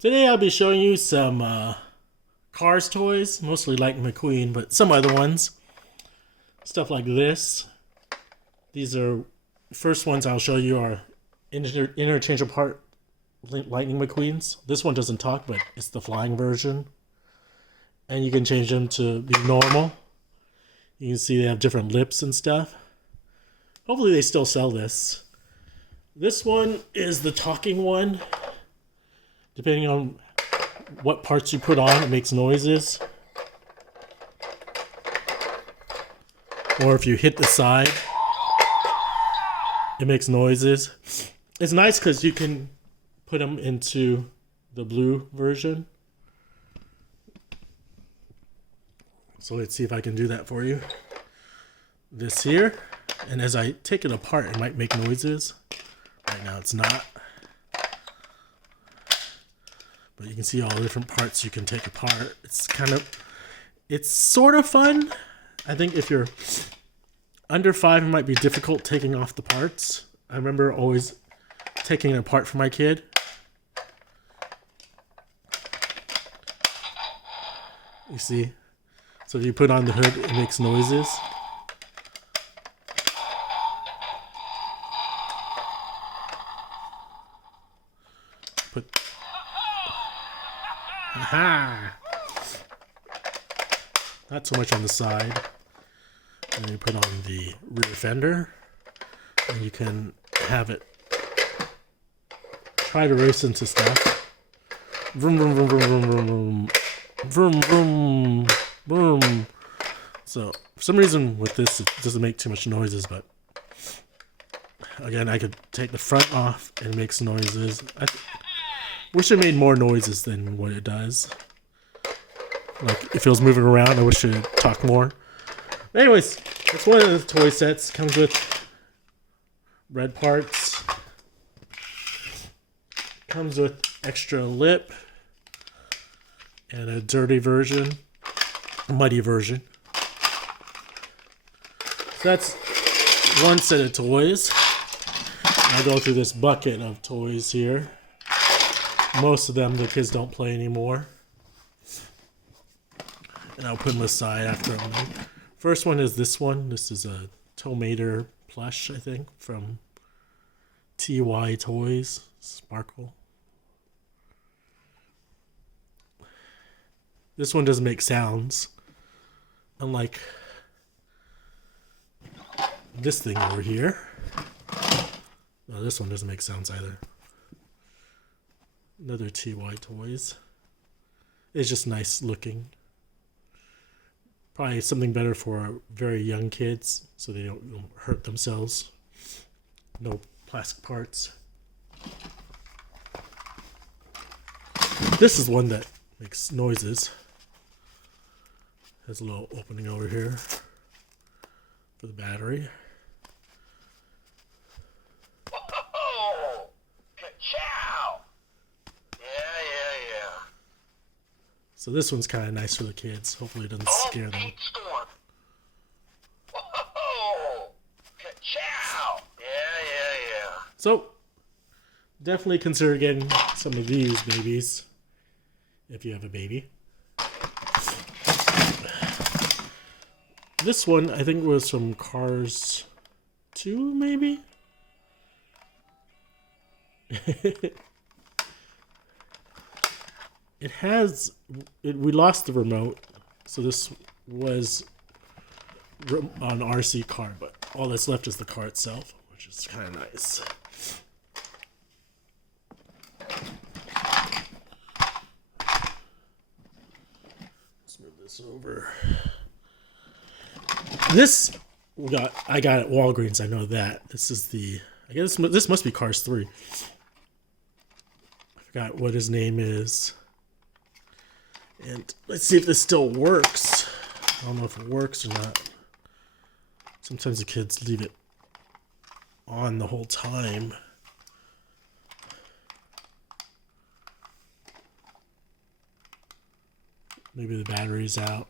Today I'll be showing you some Cars toys, mostly like McQueen, but some other ones. Stuff like this. These are first ones I'll show you are interchangeable part Lightning McQueens. This one doesn't talk, but it's the flying version. And you can change them to be normal. You can see they have different lips and stuff. Hopefully they still sell this. This one is the talking one. Depending on what parts you put on, it makes noises. Or if you hit the side, it makes noises. It's nice because you can put them into the blue version. So let's see if I can do that for you. This here, and as I take it apart, it might make noises. Right now it's not. But you can see all the different parts you can take apart. It's sort of fun. I think if you're under 5, it might be difficult taking off the parts. I remember always taking it apart for my kid. You see? So if you put on the hood, it makes noises. Aha! Not so much on the side. And then you put on the rear fender, and you can have it try to race into stuff. Vroom vroom vroom vroom vroom vroom vroom vroom vroom. So for some reason with this it doesn't make too much noises, but again I could take the front off and it makes noises. Wish it made more noises than what it does. Like if it was moving around, I wish it would talk more. But anyways, it's one of the toy sets. Comes with red parts. Comes with extra lip and a dirty version, a muddy version. So that's one set of toys. I'll go through this bucket of toys here. Most of them the kids don't play anymore. And I'll put them aside after I'm done. First one is this one. This is a Tow Mater plush, I think, from TY Toys. Sparkle. This one doesn't make sounds. Unlike this thing over here. No, this one doesn't make sounds either. Another TY Toys. It's just nice looking. Probably something better for very young kids so they don't hurt themselves. No plastic parts. This is one that makes noises. Has a little opening over here for the battery. So this one's kind of nice for the kids. Hopefully it doesn't scare them. So definitely consider getting some of these babies if you have a baby. This one I think was from Cars 2 maybe? We lost the remote, so this was on RC car, but all that's left is the car itself, which is kind of nice. Let's move this over. I got at Walgreens, I know that. This is I guess this must be Cars 3. I forgot what his name is. And let's see if this still works. I don't know if it works or not. Sometimes the kids leave it on the whole time. Maybe the battery's out.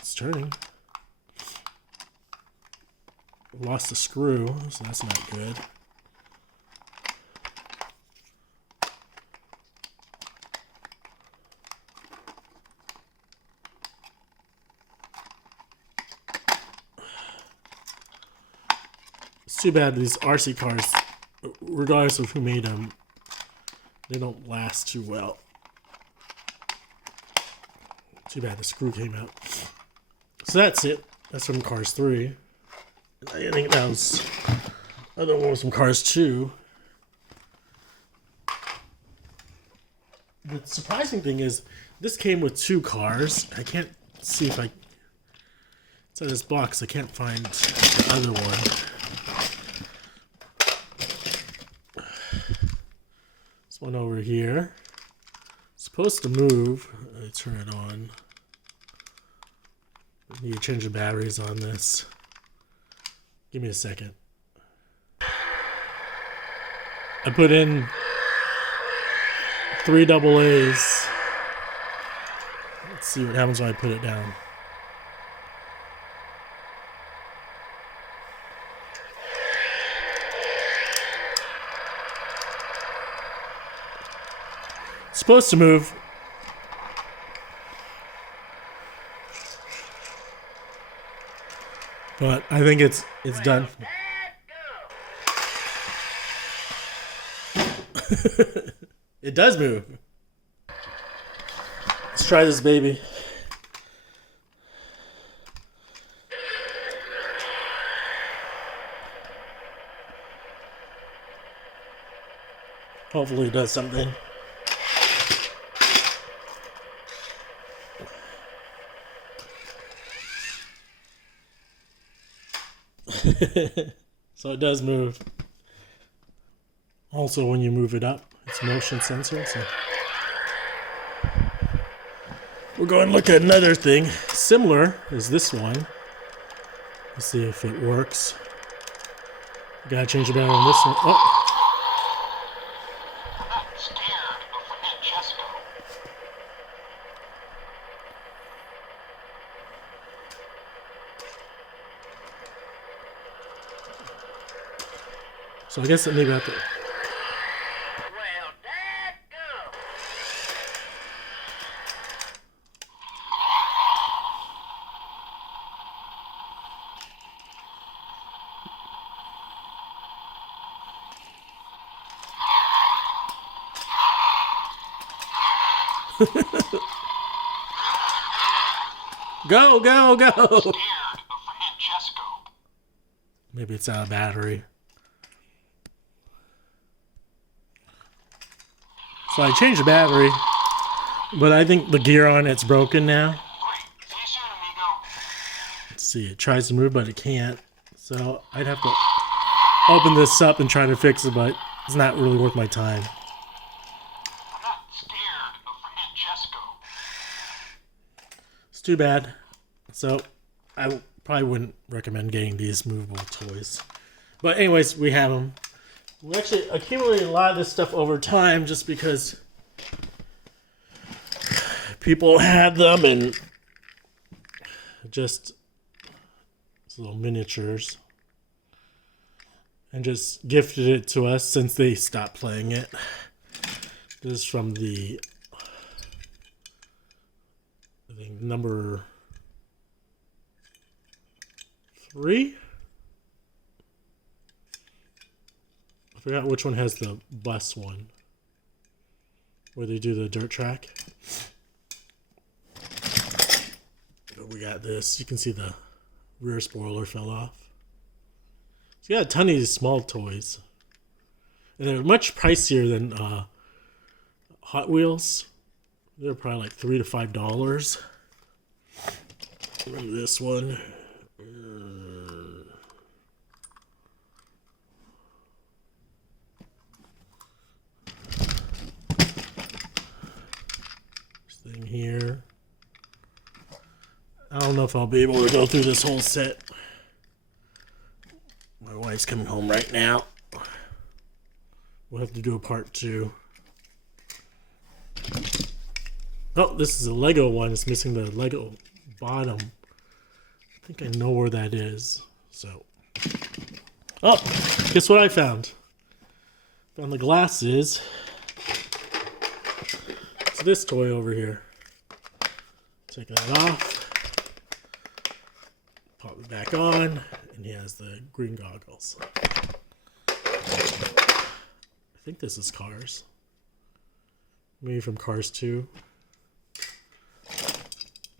It's turning. Lost the screw, so that's not good. too bad these RC cars, regardless of who made them, they don't last too well. Too bad the screw came out. So that's it. That's from Cars 3. I think that was other one was from Cars 2. The surprising thing is this came with 2 cars. I can't see if it's in this box. I can't find the other one. This one over here. It's supposed to move. I turn it on. I need to change the batteries on this. Give me a second. I put in 3 AA's. Let's see what happens when I put it down. It's supposed to move. But I think it's done. It does move. Let's try this baby. Hopefully it does something. So it does move. Also, when you move it up, it's motion sensor. So we're going to look at another thing similar as this one. Let's see if it works. Gotta change the battery on this one. Oh. So I guess maybe I have to. Well, dadgum. Go, go, go! Scared of Francesco. Maybe it's out of battery. So I changed the battery, but I think the gear on it's broken now. Great. See you soon, amigo. Let's see, it tries to move, but it can't. So I'd have to open this up and try to fix it, but it's not really worth my time. I'm not scared of Francesco. It's too bad. So I probably wouldn't recommend getting these movable toys. But anyways, we have them. We actually accumulated a lot of this stuff over time just because people had them and just little miniatures and just gifted it to us since they stopped playing it. This is from the, I think, number 3? I forgot which one has the bus one, where they do the dirt track. But we got this. You can see the rear spoiler fell off. So you got a ton of these small toys. And they're much pricier than Hot Wheels. They're probably like $3 to $5. Remember this one? Thing here. I don't know if I'll be able to go through this whole set. My wife's coming home right now. We'll have to do a part 2. Oh, this is a Lego one. It's missing the Lego bottom. I think I know where that is. So, oh, guess what I found? Found the glasses. This toy over here. Take that off. Pop it back on. And he has the green goggles. I think this is Cars. Maybe from Cars 2.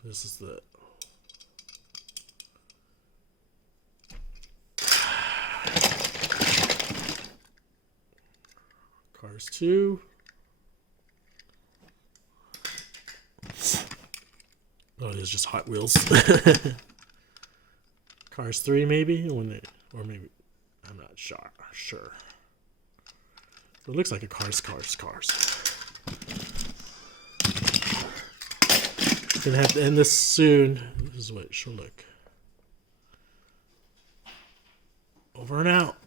This is the... Cars 2. Oh, it is just Hot Wheels. Cars 3 maybe? Or maybe... I'm not sure. It looks like a Cars. Gonna have to end this soon. This is what it should look. Over and out.